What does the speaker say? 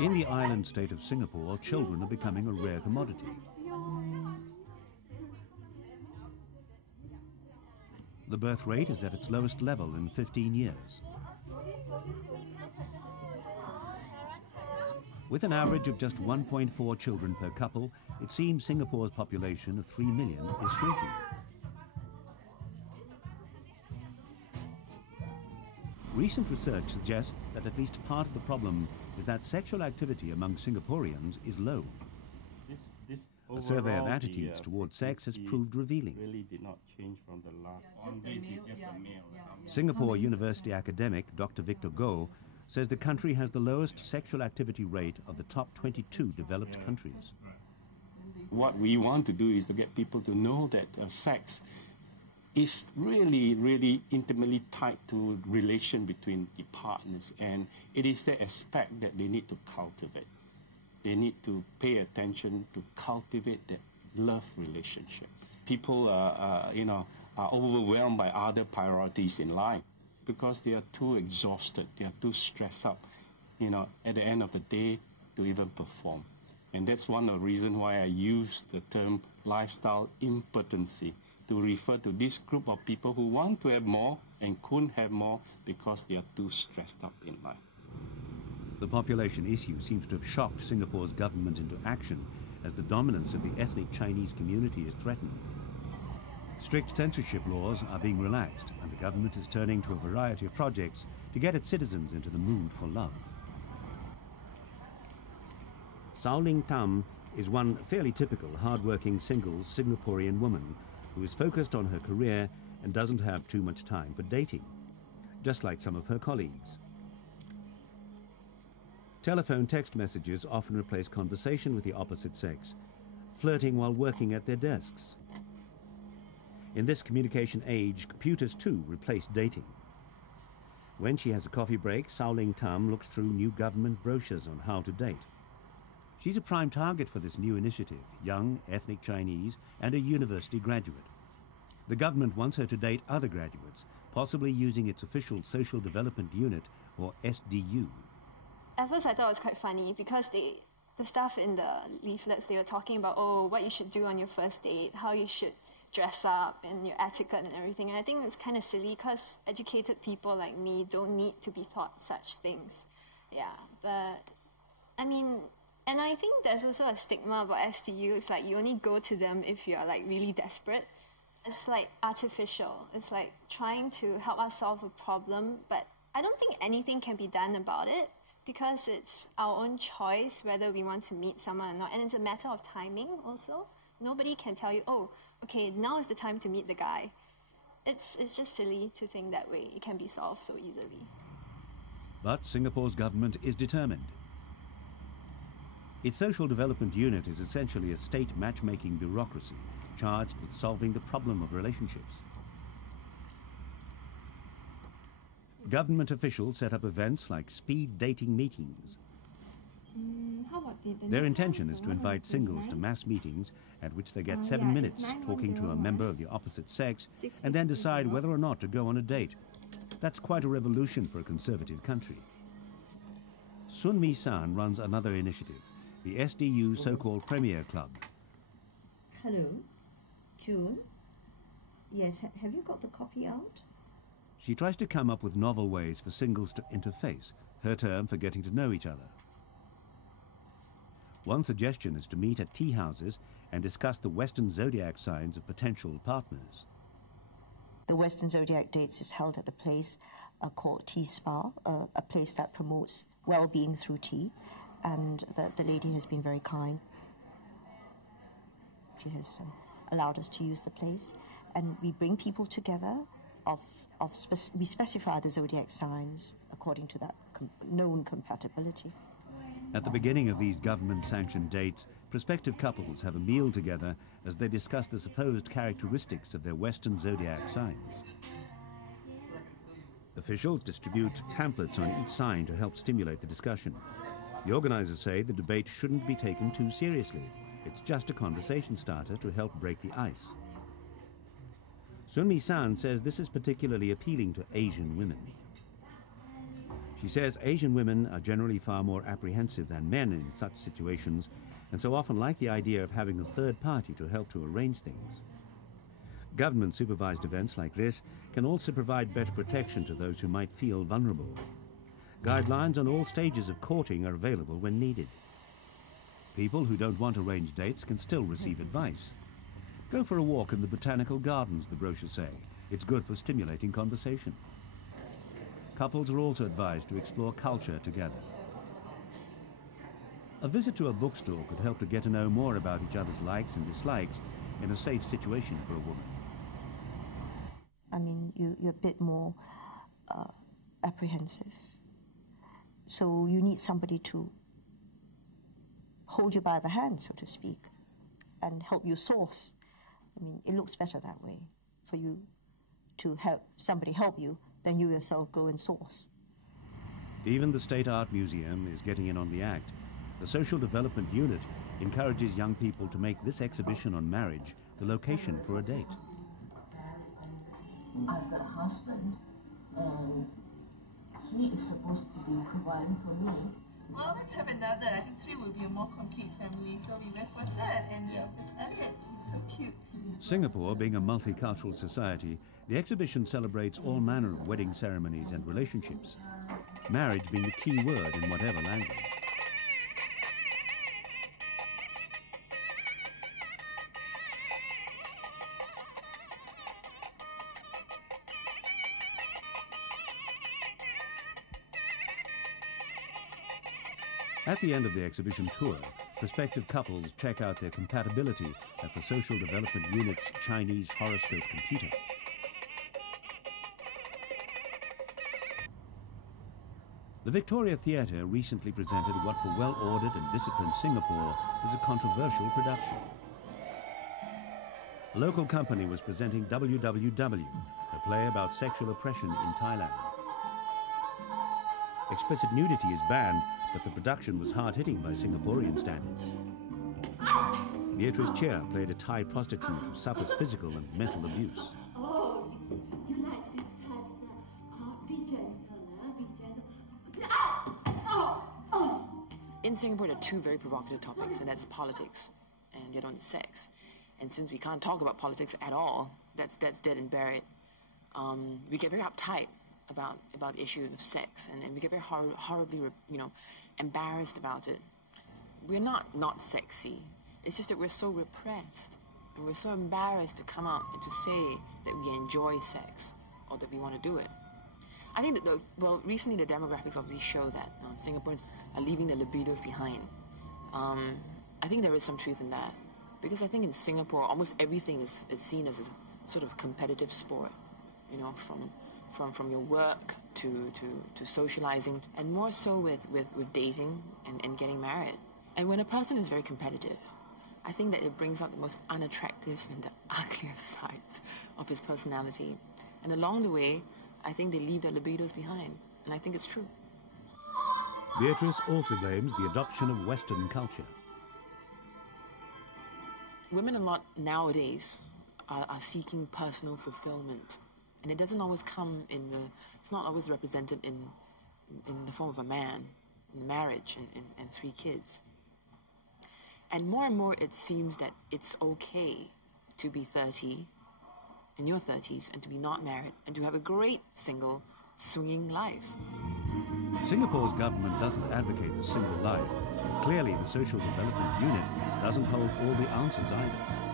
In the island state of Singapore, children are becoming a rare commodity. The birth rate is at its lowest level in 15 years. With an average of just 1.4 children per couple, it seems Singapore's population of 3 million is shrinking. Recent research suggests that at least part of the problem is that sexual activity among Singaporeans is low. A survey of attitudes towards sex has proved revealing. Really did not change from the last. On this is just a male. Singapore University academic Dr. Victor Goh says the country has the lowest sexual activity rate of the top 22 developed countries. What we want to do is to get people to know that sex is really, really intimately tied to relation between the partners, and it is the aspect that they need to cultivate. They need to pay attention to cultivate that love relationship. People, are overwhelmed by other priorities in life because they are too exhausted, they are too stressed up, at the end of the day to even perform. And that's one of the reasons why I use the term lifestyle impotency to refer to this group of people who want to have more and couldn't have more because they are too stressed up in life. The population issue seems to have shocked Singapore's government into action as the dominance of the ethnic Chinese community is threatened. Strict censorship laws are being relaxed, and the government is turning to a variety of projects to get its citizens into the mood for love. Sau Ling Tam is one fairly typical hard-working single Singaporean woman who is focused on her career and doesn't have too much time for dating, just like some of her colleagues. Telephone text messages often replace conversation with the opposite sex, flirting while working at their desks. In this communication age, computers too replace dating. When she has a coffee break, Sau Ling Tam looks through new government brochures on how to date. She's a prime target for this new initiative, young, ethnic Chinese, and a university graduate. The government wants her to date other graduates, possibly using its official Social Development Unit, or SDU. At first I thought it was quite funny because the stuff in the leaflets, they were talking about, what you should do on your first date, how you should dress up and your etiquette and everything. And I think it's kind of silly because educated people like me don't need to be taught such things. Yeah, but I mean, and I think there's also a stigma about SDU. It's like you only go to them if you're like really desperate. It's like artificial. It's like trying to help us solve a problem, but I don't think anything can be done about it because it's our own choice whether we want to meet someone or not. And it's a matter of timing also. Nobody can tell you, okay, now is the time to meet the guy. It's just silly to think that way. It can be solved so easily. But Singapore's government is determined. Its Social Development Unit is essentially a state matchmaking bureaucracy charged with solving the problem of relationships. Government officials set up events like speed dating meetings. Their intention is to invite singles to mass meetings at which they get 7 minutes talking to a member of the opposite sex and then decide whether or not to go on a date. That's quite a revolution for a conservative country. Mee San runs another initiative, the SDU so-called Premier Club. Hello, June. Yes, have you got the copy out? She tries to come up with novel ways for singles to interface, her term for getting to know each other. One suggestion is to meet at tea houses and discuss the Western zodiac signs of potential partners. The Western zodiac dates is held at a place called Tea Spa, a place that promotes well-being through tea, and the lady has been very kind. She has allowed us to use the place, and we bring people together. We specify the zodiac signs according to that known compatibility. At the beginning of these government-sanctioned dates, prospective couples have a meal together as they discuss the supposed characteristics of their Western zodiac signs. Officials distribute pamphlets on each sign to help stimulate the discussion. The organizers say the debate shouldn't be taken too seriously. It's just a conversation starter to help break the ice. Mee San says this is particularly appealing to Asian women. She says Asian women are generally far more apprehensive than men in such situations, and so often like the idea of having a third party to help to arrange things. Government-supervised events like this can also provide better protection to those who might feel vulnerable. Guidelines on all stages of courting are available when needed. People who don't want arranged dates can still receive advice. Go for a walk in the botanical gardens, the brochures say. It's good for stimulating conversation. Couples are also advised to explore culture together. A visit to a bookstore could help to get to know more about each other's likes and dislikes in a safe situation for a woman. I mean, you're a bit more apprehensive. So you need somebody to hold you by the hand, so to speak, and help you source. I mean, it looks better that way, for you to help somebody help you than you yourself go and source. Even the State Art Museum is getting in on the act. The Social Development Unit encourages young people to make this exhibition on marriage the location for a date. I've got a husband, and he is supposed to be providing for me. Well, let's have another. I think 3 will be a more complete family, so we went for that. And it's Elliot. He's so cute. Singapore being a multicultural society, the exhibition celebrates all manner of wedding ceremonies and relationships, marriage being the key word in whatever language. At the end of the exhibition tour, prospective couples check out their compatibility at the Social Development Unit's Chinese horoscope computer. The Victoria Theatre recently presented what for well-ordered and disciplined Singapore is a controversial production. A local company was presenting WWW, a play about sexual oppression in Thailand. Explicit nudity is banned, but the production was hard-hitting by Singaporean standards. Beatrice Chea played a Thai prostitute who suffers physical and mental abuse. Oh, you like this type, sir? Be gentle, be gentle. In Singapore, there are 2 very provocative topics, and that's politics and the other one is sex. And since we can't talk about politics at all, that's dead and buried. We get very uptight about the issue of sex, and we get very horribly, embarrassed about it. We're not sexy. It's just that we're so repressed, and we're so embarrassed to come out and to say that we enjoy sex or that we want to do it. I think that, recently the demographics obviously show that Singaporeans are leaving their libidos behind. I think there is some truth in that, because I think in Singapore almost everything is seen as a sort of competitive sport, from your work to socializing, and more so with dating and getting married. And when a person is very competitive, I think that it brings out the most unattractive and the ugliest sides of his personality. And along the way, I think they leave their libidos behind, and I think it's true. Beatrice also blames the adoption of Western culture. Women a lot nowadays are seeking personal fulfillment. And it doesn't always come it's not always represented in the form of a man, in marriage and 3 kids. And more it seems that it's okay to be 30, in your 30s, and to be not married, and to have a great single, swinging life. Singapore's government doesn't advocate the single life. Clearly, the Social Development Unit doesn't hold all the answers either.